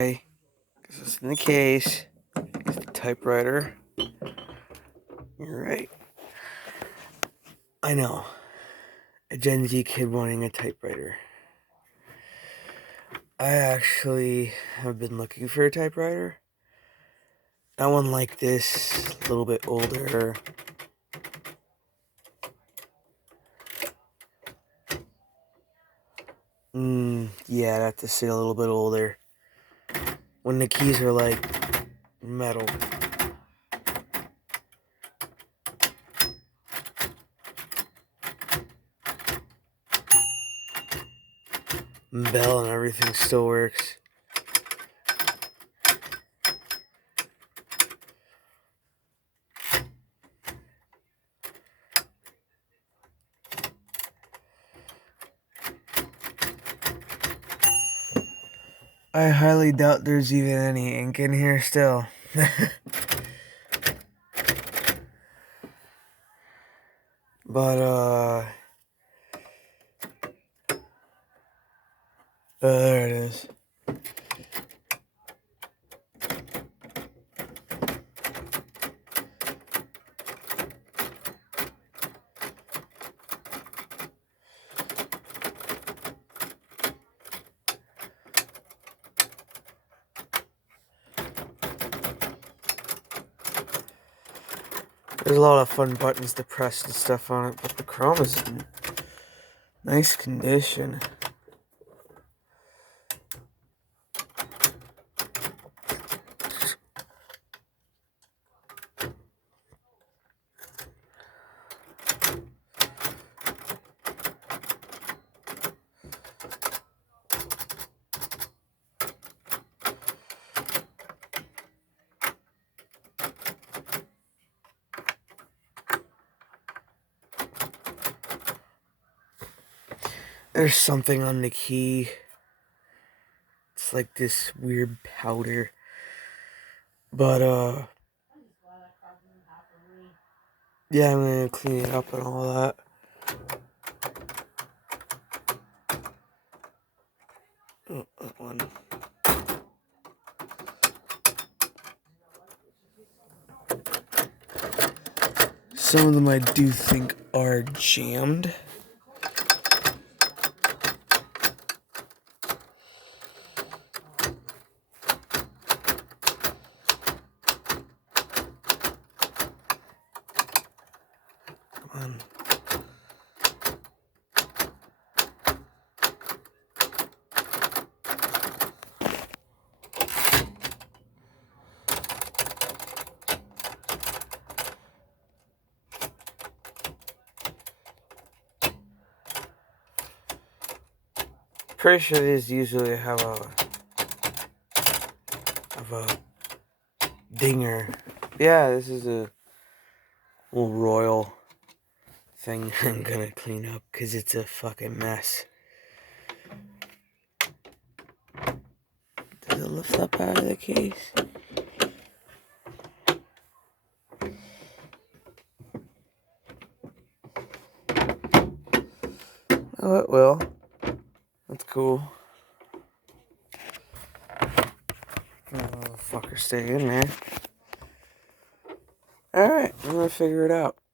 Okay, this is in the case. It's the typewriter. You're right. I know. A Gen Z kid wanting a typewriter. I actually have been looking for a typewriter. Not one like this, a little bit older. Yeah, I'd have to say a little bit older. When the keys are like metal. Bell and everything still works. I highly doubt there's even any ink in here still. But, there it is. There's a lot of fun buttons to press and stuff on it, but the chrome is in nice condition. There's something on the key. It's like this weird powder. But, yeah, I'm gonna clean it up and all that. Oh, that one. Some of them I do think are jammed. Come on. Pretty sure these usually have a dinger. Yeah, this is a little royal thing I'm gonna clean up because it's a fucking mess. Does it lift up out of the case? Oh, it will. That's cool. Oh, fucker, stay in there. Alright, I'm gonna figure it out.